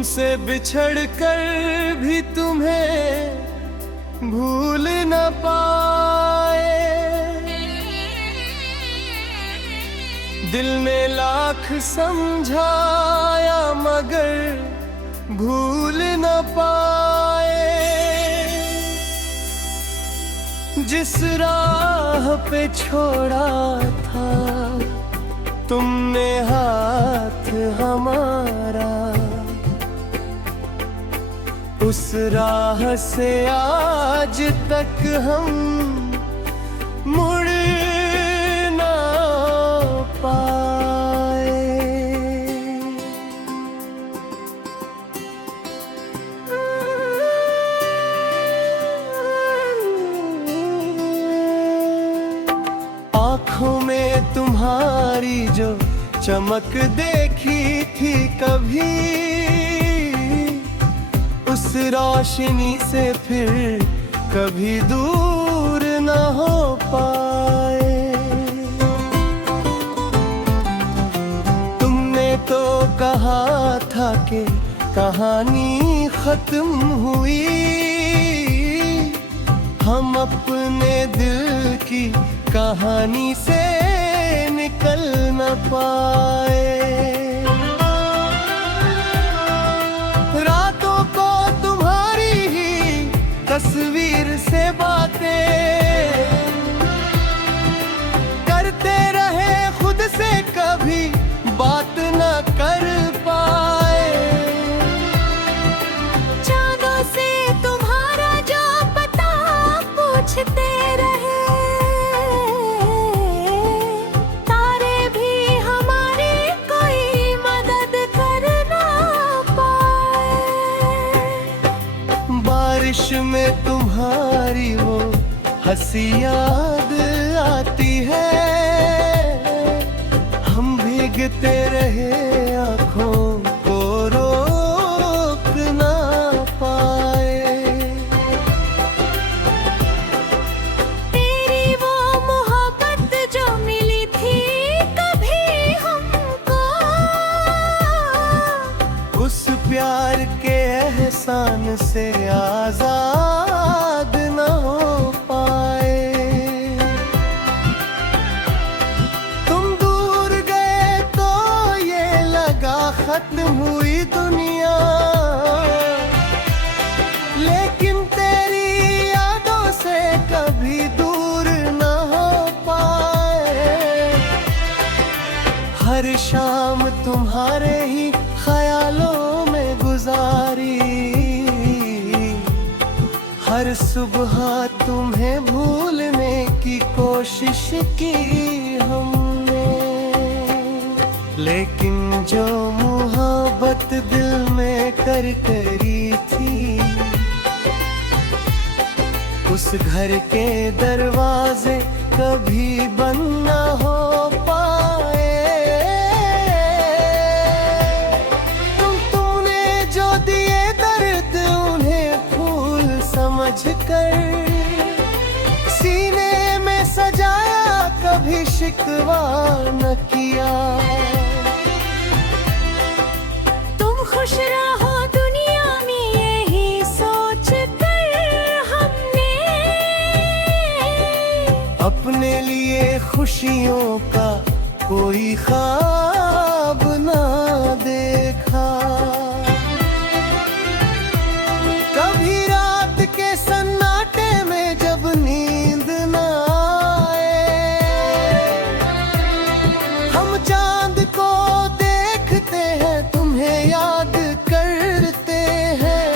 तुमसे बिछड़ कर भी तुम्हें भूल न पाए। दिल ने लाख समझाया मगर भूल न पाए। जिस राह पे छोड़ा था तुमने हाथ हमारा, उस राह से आज तक हम मुड़ ना पाए। आँखों में तुम्हारी जो चमक देखी थी कभी, उस रोशनी से फिर कभी दूर न हो पाए। तुमने तो कहा था कि कहानी खत्म हुई, हम अपने दिल की कहानी से निकल न पाए। तस्वीर से बातें करते रहे, खुद से कभी बात न कर पाए। चाँदों से तुम्हारा जो पता पूछते रहे, तारे भी हमारी कोई मदद कर ना पाए। बारिश में तुम्हारी वो हंसी याद आती है, हम भीगते रहे आँखों को रोक ना पाए। तेरी वो मोहब्बत जो मिली थी कभी हमको, उस प्यार के एहसान से आजाद न हो पाए। तुम दूर गए तो ये लगा खत्म हुई दुनिया, लेकिन तेरी यादों से कभी दूर न हो पाए। हर शाम तुम्हारे ही ख्यालों में गुजारी, हर सुबह तुम्हें भूलने की कोशिश की हमने, लेकिन जो मोहब्बत दिल में कर करी थी, उस घर के दरवाजे कभी बंद न हो पाए। तुमने जो दिए दर्द उन्हें फूल समझ कर सीने में सजाया, कभी शिकवा न किया। तुम खुश रहो दुनिया में यही सोच कर हमने, अपने लिए खुशियों का कोई ख्वाब ना देखा। कभी रात के सन्नाटे में जब नींद ना आए, हम चांद को देखते हैं, तुम्हें याद करते हैं।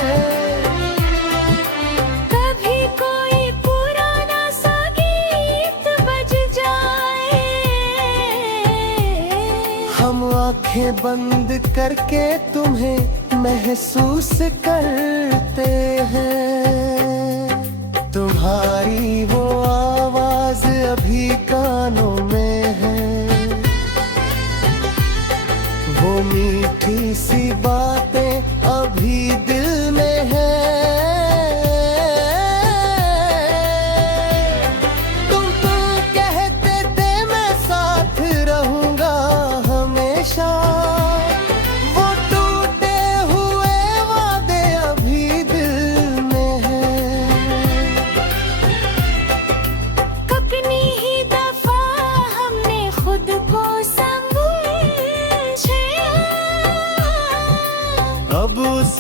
कभी कोई पुराना सा गीत बज जाए, हम आंखें बंद करके तुम्हें महसूस करते हैं। तुम्हारी वो आवाज अभी कानों में है, वो मीठी सी बातें अभी दिल में है। तुम कहते थे मैं साथ रहूंगा हमेशा, वो टूटे हुए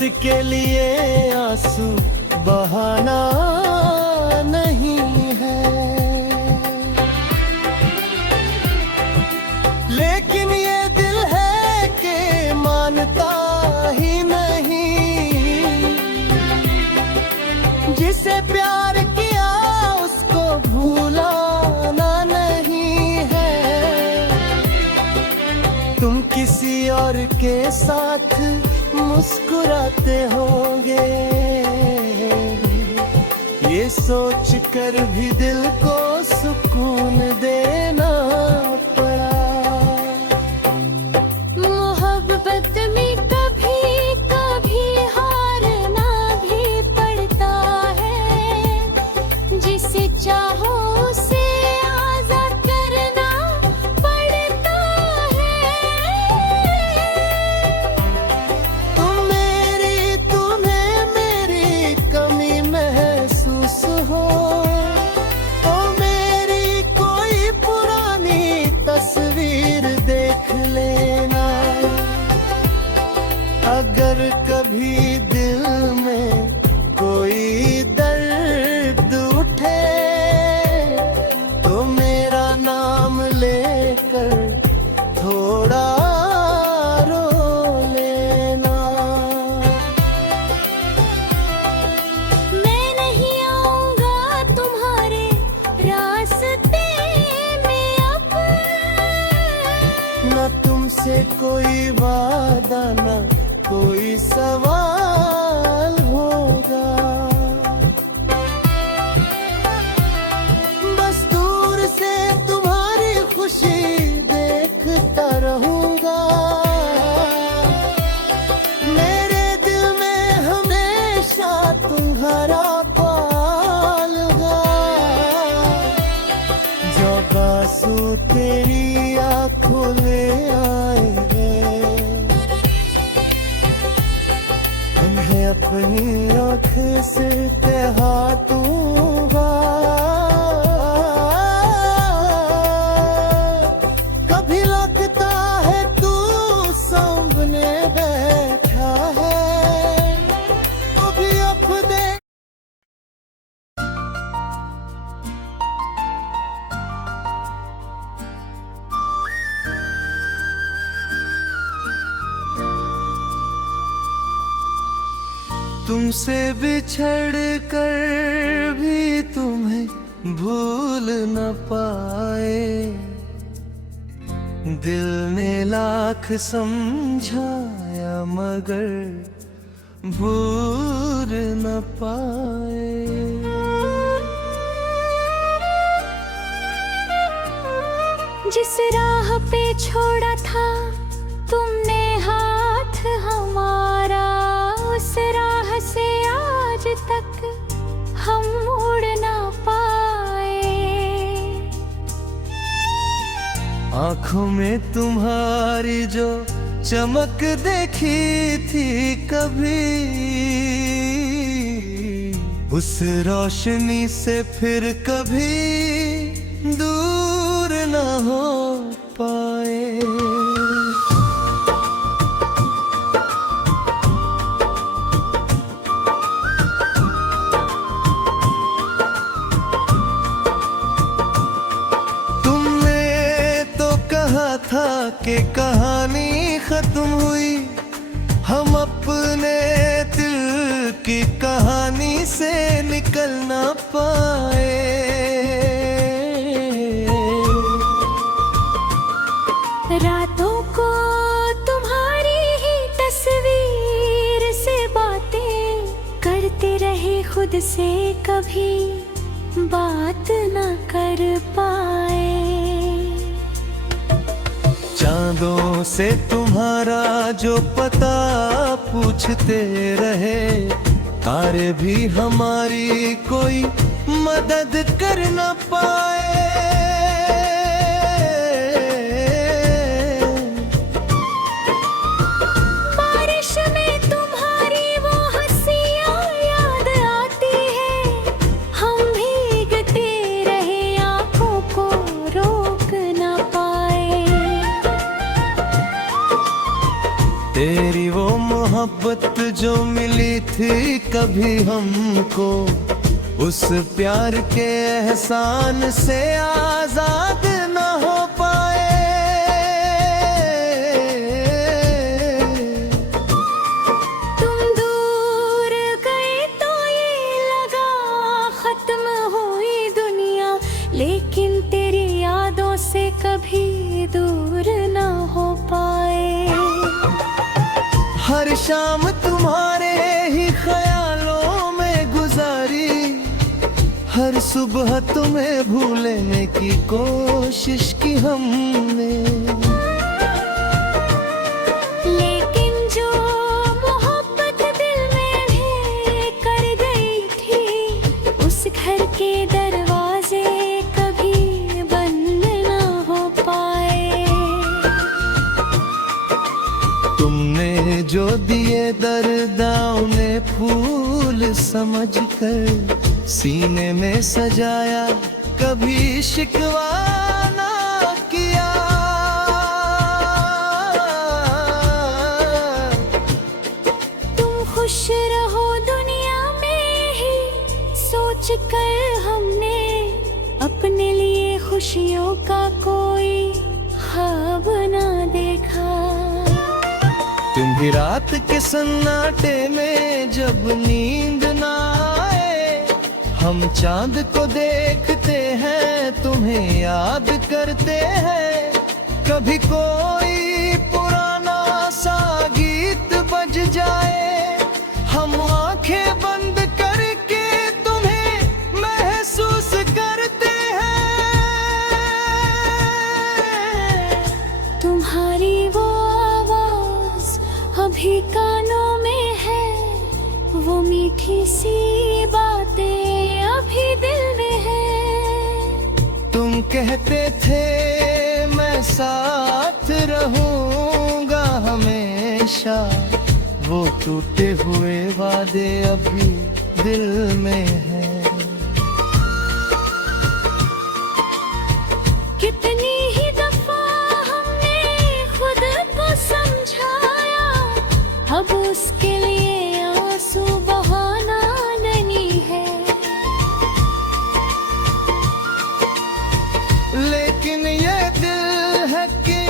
इसके लिए आंसू बहाना नहीं है, लेकिन ये दिल है कि मानता ही नहीं। जिसे प्यार किया उसको भूलाना नहीं है। तुम किसी और के साथ मुस्कुराते होंगे, ये सोच कर भी दिल को सुकून देना पड़ा। मोहब्बत में कभी कभी हारना भी पड़ता है, जिसे चाहो उसे आज़ाद करना पड़ता है। तुम मेरी, तुम्हें मेरी कमी महसूस हो, तो मेरी कोई पुरानी तस्वीर देख लेना। अगर कभी दिल में कोई दर्द उठे, तो मेरा नाम लेकर थोड़ा रो लेना। मैं नहीं आऊंगा तुम्हारे रास्ते में अब, न तुमसे कोई वादा न कोई सवाल होगा। बस दूर से तुम्हारी खुशी देखता रहूंगा। मेरे दिल में हमेशा तुम्हारा पालूंगा। जो आंसू तेरी आंखों ले आएंगे, उन्हें अपनी आँख से बहा दूंगा। कभी लगता है तू सामने बैठा है, कभी अपने तुमसे बिछड़ कर भी तुम्हें भूल न पाए। दिल ने लाख समझाया मगर भूल न पाए। जिस राह पे छोड़ा था तुमने हाथ हमारा, उस राह से आज तक हम मुड़ ना पाए। आँखों में तुम्हारी जो चमक देखी थी कभी, उस रोशनी से फिर कभी दूर न हो पाए। था कि कहानी खत्म हुई, हम अपने दिल की कहानी से निकल ना पाए। रातों को तुम्हारी ही तस्वीर से बातें करते रहे, खुद से कभी बात ना कर पाए। चांदों से तुम्हारा जो पता पूछते रहे, तारे भी हमारी कोई मदद कर न पाए। बारिश में तुम्हारी वो हंसियाँ याद आती है, हम भीगते रहे आँखों को रोक न पाए। तेरी वो मोहब्बत जो थी कभी हमको, उस प्यार के एहसान से आजाद न हो पाए। तुम दूर गए तो ये लगा खत्म हुई दुनिया, लेकिन तेरी यादों से कभी दूर न हो पाए। हर शाम तुम्हारे ही ख्यालों में गुजारी, हर सुबह तुम्हें भूलने की कोशिश की हमने। लेकिन जो मोहब्बत दिल में भी कर गई थी, उस घर के दरवाजे कभी बंद न हो पाए। तुमने जो दिए दर्दाओं ने फूल समझकर सीने में सजाया, कभी शिकवा ना किया। तुम खुश रहो दुनिया में ही सोच कर हमने अपने लिए खुशियों का कोई ख्वाब ना देखा। तुम्ही रात के सन्नाटे में जब नींद ना आए, हम चांद को देखते हैं, तुम्हें याद करते हैं। कभी कोई पुराना सा गीत बज जाए, हम आंखें बंद करके तुम्हें महसूस करते हैं। तुम्हारी वो आवाज अभी कानों में है, वो मीठी सी बातें अभी दिल में है। तुम कहते थे मैं साथ रहूंगा हमेशा, वो टूटे हुए वादे अभी दिल में है। कितनी ही दफा हमने खुद को समझाया, अब उसके लिए आंसू बहाना नहीं है। लेकिन ये दिल है कि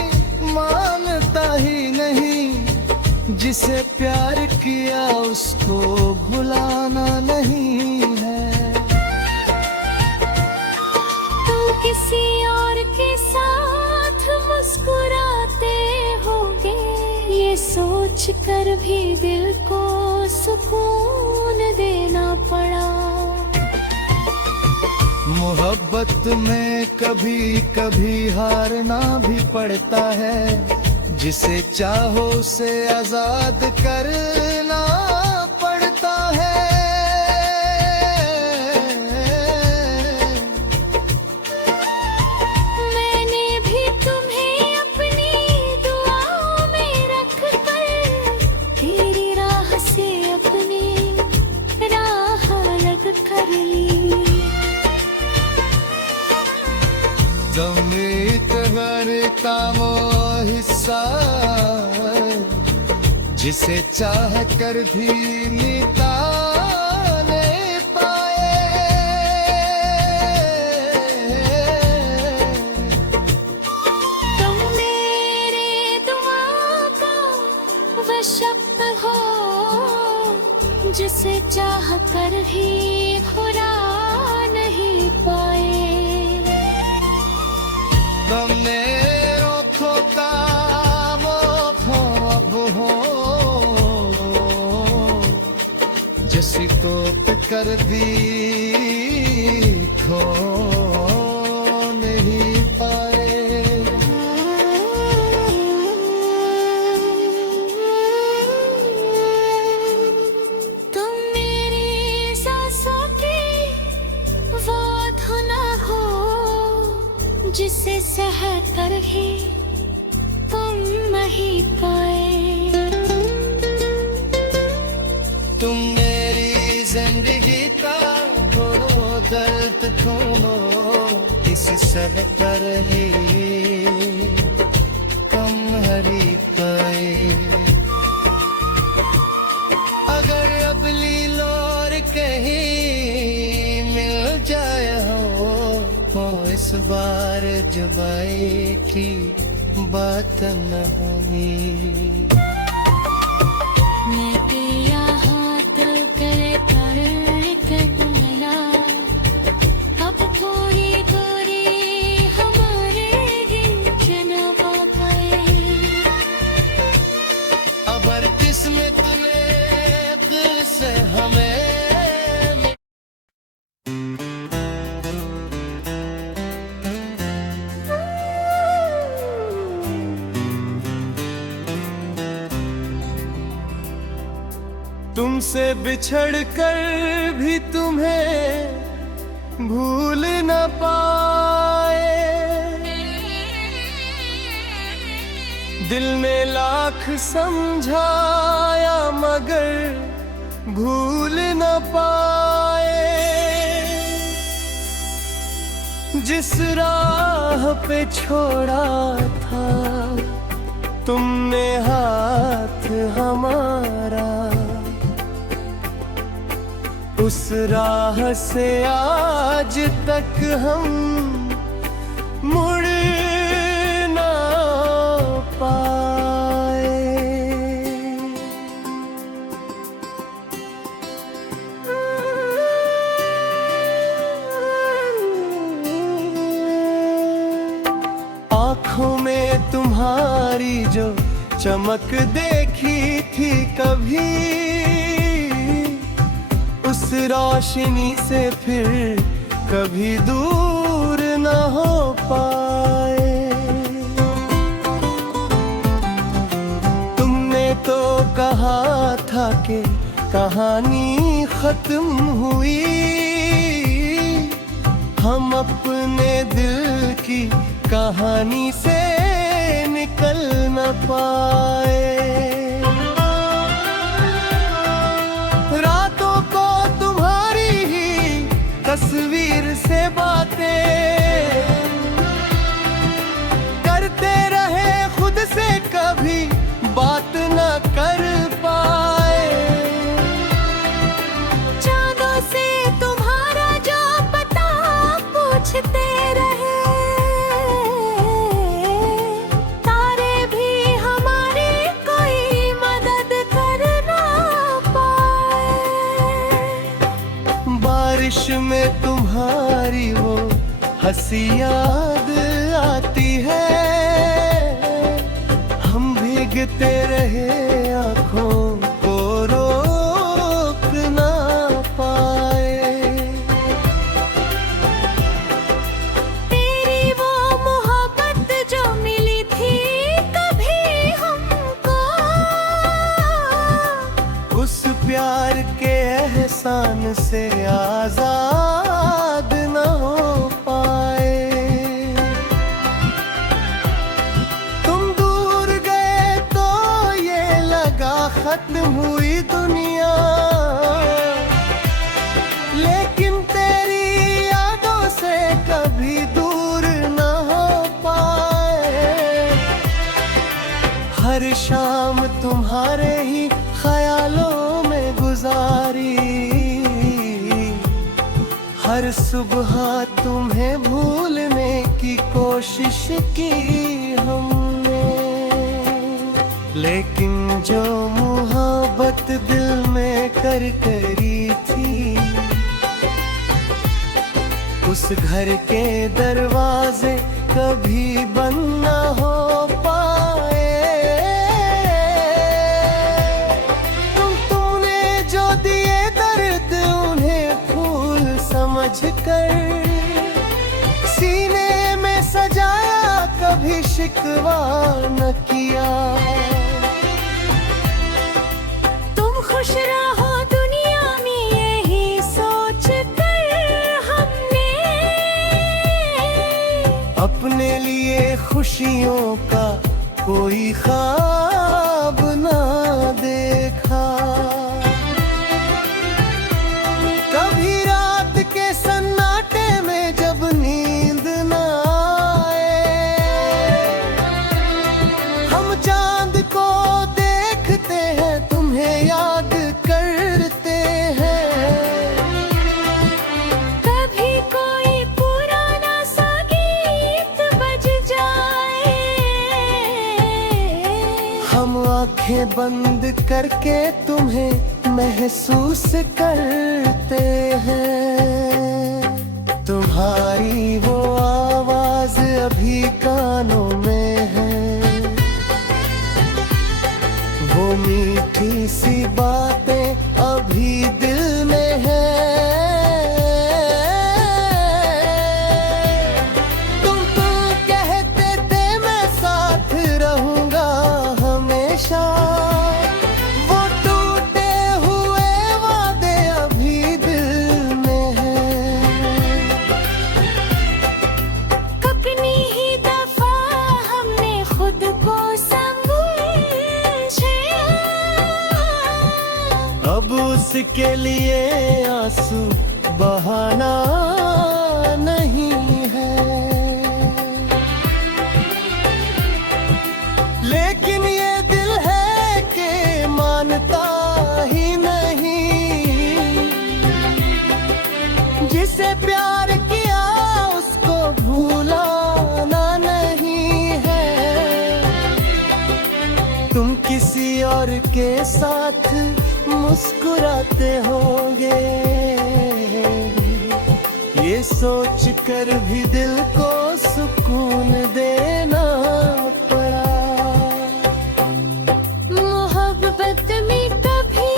मानता ही नहीं, जिसे प्यार किया उसको भुलाना नहीं है। तुम किसी और के साथ मुस्कुराते होगे, ये सोच कर भी दिल को सुकून देना पड़ा। मोहब्बत में कभी कभी हारना भी पड़ता है, जिसे चाहो उसे आजाद करना पड़ता है। मैंने भी तुम्हें अपनी दुआओं में रख कर, तेरी राह से अपनी राह अलग कर ली। गमित घर का वो हिस्सा, जिसे चाह कर भी मिटा नहीं पाए। तुम मेरे दुआ का वो शब्द हो, जिसे चाह कर ही खुदा नहीं पाए। तुमने रोको काम अब हो, जैसी तो कर दी खो नहीं पाए। तुम मेरी सांसों की वो धुन हो, जिसे सह कर ही तुम नहीं पाए। तुम मेरी जिंदगी का हो दर्द खोलो, इस सह कर ही कम हरी पाए। अगर अब इस बार जब आए की बात न हुई। मैं तेरा हाथ करे कर कटना, अब कोई गोरी हमारे गिनचना पाए। अबर किस्मत ने से हमें तुमसे बिछड़ कर भी तुम्हें भूल न पाए। दिल ने लाख समझाया मगर भूल न पाए। जिस राह पे छोड़ा था तुमने हाथ हमारा, उस राह से आज तक हम मुड़ ना पाए। आँखों में तुम्हारी जो चमक देखी थी कभी, उस रोशनी से फिर कभी दूर न हो पाए। तुमने तो कहा था कि कहानी खत्म हुई, हम अपने दिल की कहानी से निकल न पाए। रातों को तुम्हारी ही तस्वीर से बातें करते रहे, खुद से कभी बात न कर पाए। चाँदों से तुम्हारा जो पता पूछते रहे, तारे भी हमारी कोई मदद कर ना पाए। बारिश में तुम्हारी वो हंसी याद आती है, हम भीगते रहे आँखों को रोक ना पाए। तेरी वो मोहब्बत जो मिली थी कभी हमको, उस प्यार के एहसान से आजाद न हो पाए। तुम दूर गए तो ये लगा खत्म हुई दुनिया, लेकिन तेरी यादों से कभी दूर न हो पाए। हर शाम तुम्हारे ही ख्यालों में गुजारी, हर सुबह तुम्हें भूलने की कोशिश की हमने, लेकिन जो मोहब्बत दिल में कर करी थी, उस घर के दरवाजे कभी बंद न हो पाए। तुमने जो दिए दर्द उन्हें फूल समझकर सीने में सजाया, कभी शिकवा न किया। तुम खुश रहो दुनिया में यही सोच कर हमने, अपने लिए खुशियों का कोई ख्वाब ना देखा। कभी रात के सन्नाटे में जब नींद न आए, हम चांद को देखते हैं, तुम्हें याद करते हैं। कभी कोई पुराना सा आंखें बंद करके तुम्हें महसूस करते हैं। तुम्हारी वो आवाज अभी कानों में है, वो मीठी सी बातें अभी दिल में है। अब उसके लिए आंसू बहाना नहीं है, लेकिन ये दिल है कि मानता ही नहीं। जिसे प्यार किया उसको भूलाना नहीं है। तुम किसी और के साथ मुस्कुराते होगे, ये सोच कर भी दिल को सुकून देना पड़ा। मोहब्बत में कभी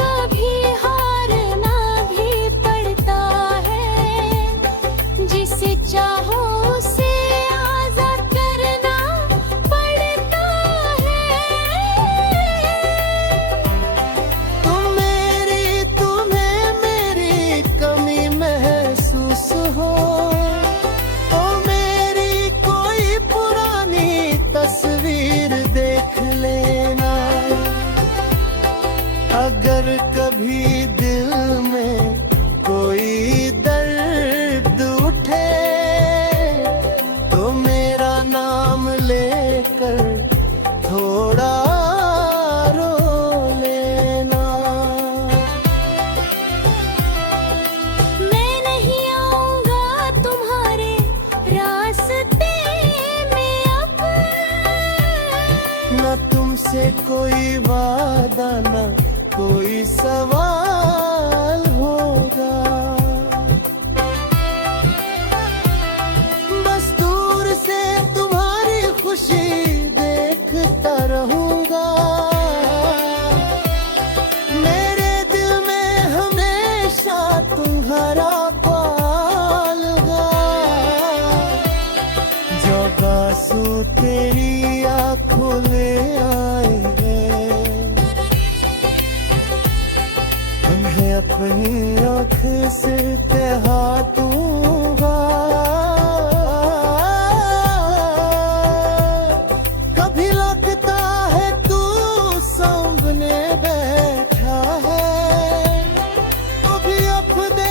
कभी हारना भी पड़ता है। जिसे चाहो उसे आज़ाद करना पड़ता है। तुम्हें मेरी कमी महसूस हो तो मेरी कोई पुरानी तस्वीर देख लेना। अगर कभी दिल में कोई दर्द उठे तो मेरा नाम लेकर थोड़ा रो लेना। मैं नहीं आऊंगा तुम्हारे रास्ते में अब। न तुमसे कोई वादा न कोई सवाल होगा। बस दूर से तुम्हारी खुशी देखता रहूंगा। मेरे दिल में हमेशा तुम्हारा पालूंगा। जो आंसू तेरी आंखों में आए हैं, उन्हें अपनी आँख से बहा दूंगा। कभी लगता है तू सामने बैठा है, कभी अपने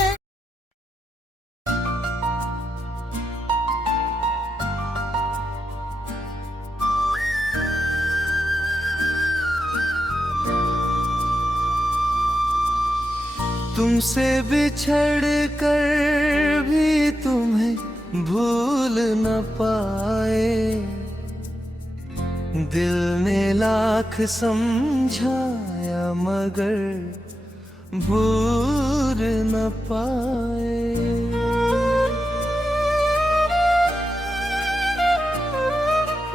तुमसे बिछड़ कर भी तुम्हें भूल न पाए। दिल ने लाख समझाया मगर भूल न पाए।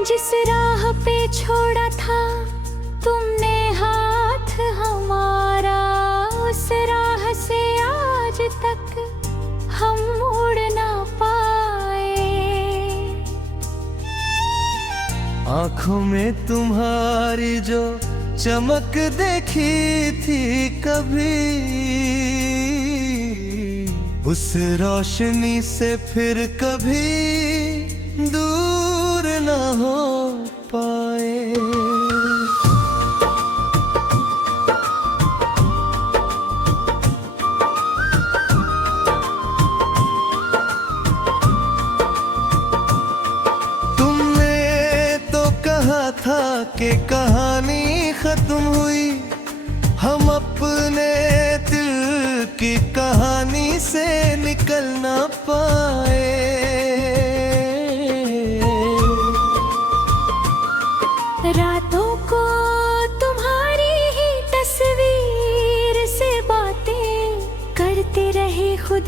जिस राह पे छोड़ा था तुमने हाथ हमारा, उस राह से आज तक हम मुड़ ना पाए। आँखों में तुम्हारी जो चमक देखी थी कभी, उस रोशनी से फिर कभी दूर न हो पाए। था कि कहानी खत्म हुई, हम अपने दिल की कहानी से निकल ना पाए। रातों को तुम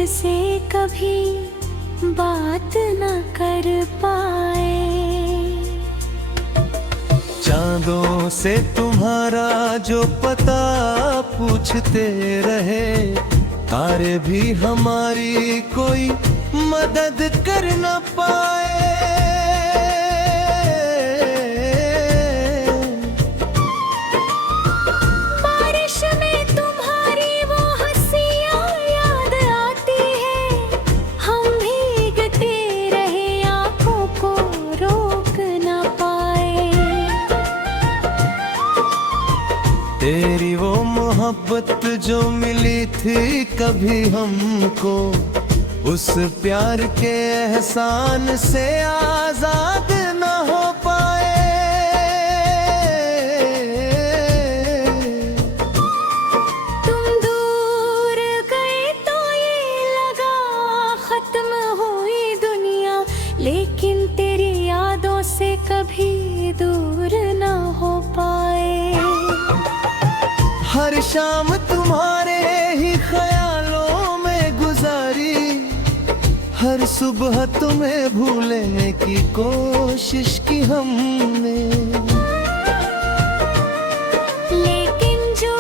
से कभी बात न कर पाए। चांदों से तुम्हारा जो पता पूछते रहे, तारे भी हमारी कोई मदद कर न पाए। बारिश में तुम्हारी वो हंसियाँ याद आती है, हम भीगते रहे आँखों को रोक न पाए। तेरी वो मोहब्बत जो मिली थी कभी हमको, उस प्यार के एहसान से आजाद न हो पाए। तुम दूर गए तो ये लगा खत्म हुई दुनिया, लेकिन तेरी यादों से कभी दूर न हो पाए। हर शाम तुम्हारे ही ख्यालों में गुजारी, हर सुबह तुम्हें भूलने की कोशिश की हमने। लेकिन जो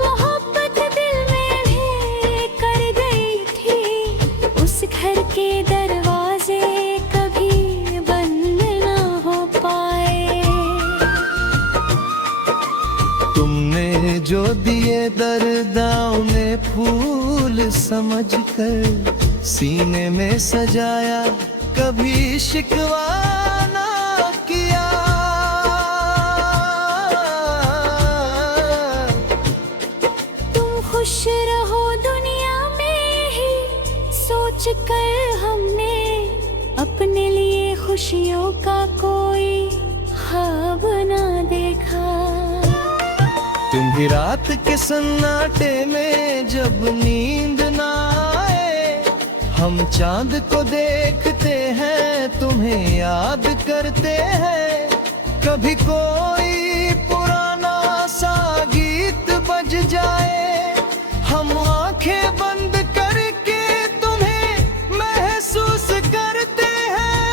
मोहब्बत दिल में भी कर गई थी, उस घर के दरवाजे कभी बंद न हो पाए। तुमने जो दिए दर्दाओं ने फूल समझकर सीने में सजाया, कभी शिकवा ना किया। तुम खुश रहो दुनिया में ही सोच कर हमने अपने लिए खुशियों का कोई ख्वाब ना देखा। तुम भी रात के सन्नाटे में जब नींद ना आए, हम चांद को देखते हैं, तुम्हें याद करते हैं। कभी कोई पुराना सा गीत बज जाए, हम आंखें बंद करके तुम्हें महसूस करते हैं।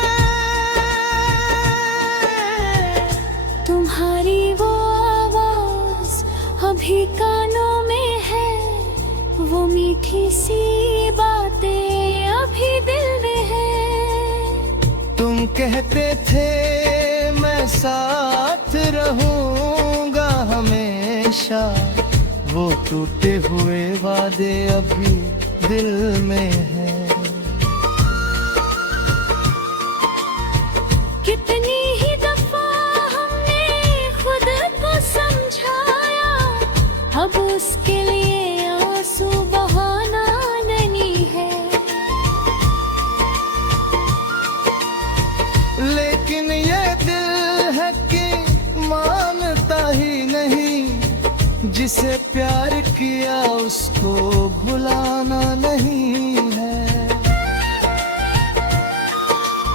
तुम्हारी वो आवाज अभी कानों में है, वो मीठी सी बातें अभी दिल में है। तुम कहते थे मैं साथ रहूंगा हमेशा, वो टूटे हुए वादे अभी दिल में है। कितनी ही दफा हमने खुद को समझाया, अब उसके लिए आंसू बहाना नहीं है। लेकिन ये दिल है कि मानता ही नहीं, जिसे प्यार किया उसको भुलाना नहीं है।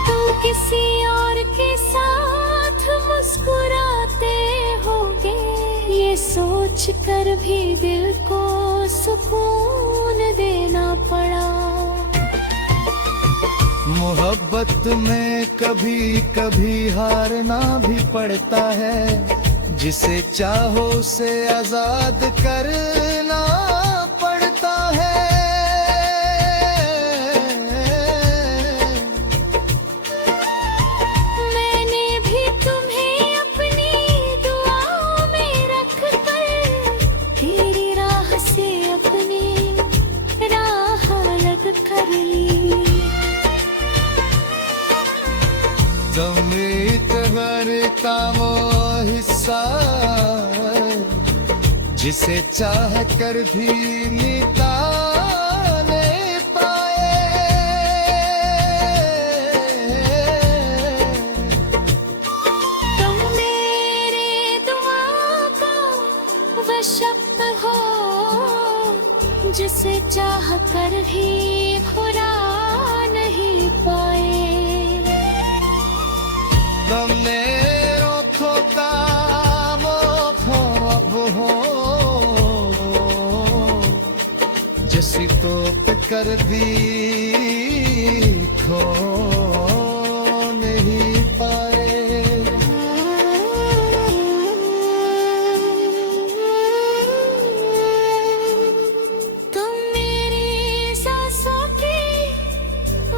तुम किसी और के साथ मुस्कुराते होगे, ये सोच कर भी दिल को सुकून देना पड़ा। मोहब्बत में कभी कभी हारना भी पड़ता है, जिसे चाहो उसे आजाद करना पड़ता है। मैंने भी तुम्हें अपनी दुआओं में रख कर तेरी राह से अपनी राह अलग कर ली। संगीत घर का वो हिस्सा, जिसे चाह कर भी मिटा नहीं पाए। तुम मेरे दुआ का वो शब्द हो, जिसे चाह कर भी भुला नहीं पाए। तुमने रोथो का मोथो अब हो, कर भी खो नहीं पाए। तुम मेरी सांसों की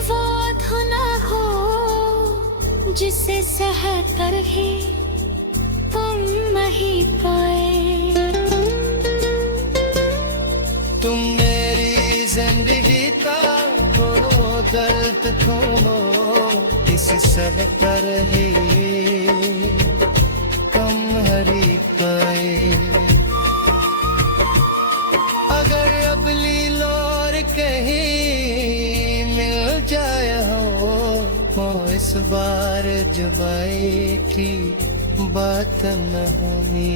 वो धुन हो जिसे सह कर ही तुम नहीं पाए। तुम मेरी जिंदगी का थोड़ो दर्द थोड़ो इस सब पर ही कम हरी पाए। अगर अब लीलोर कहीं मिल जाए हो इस बार जुबाई की बात न होनी।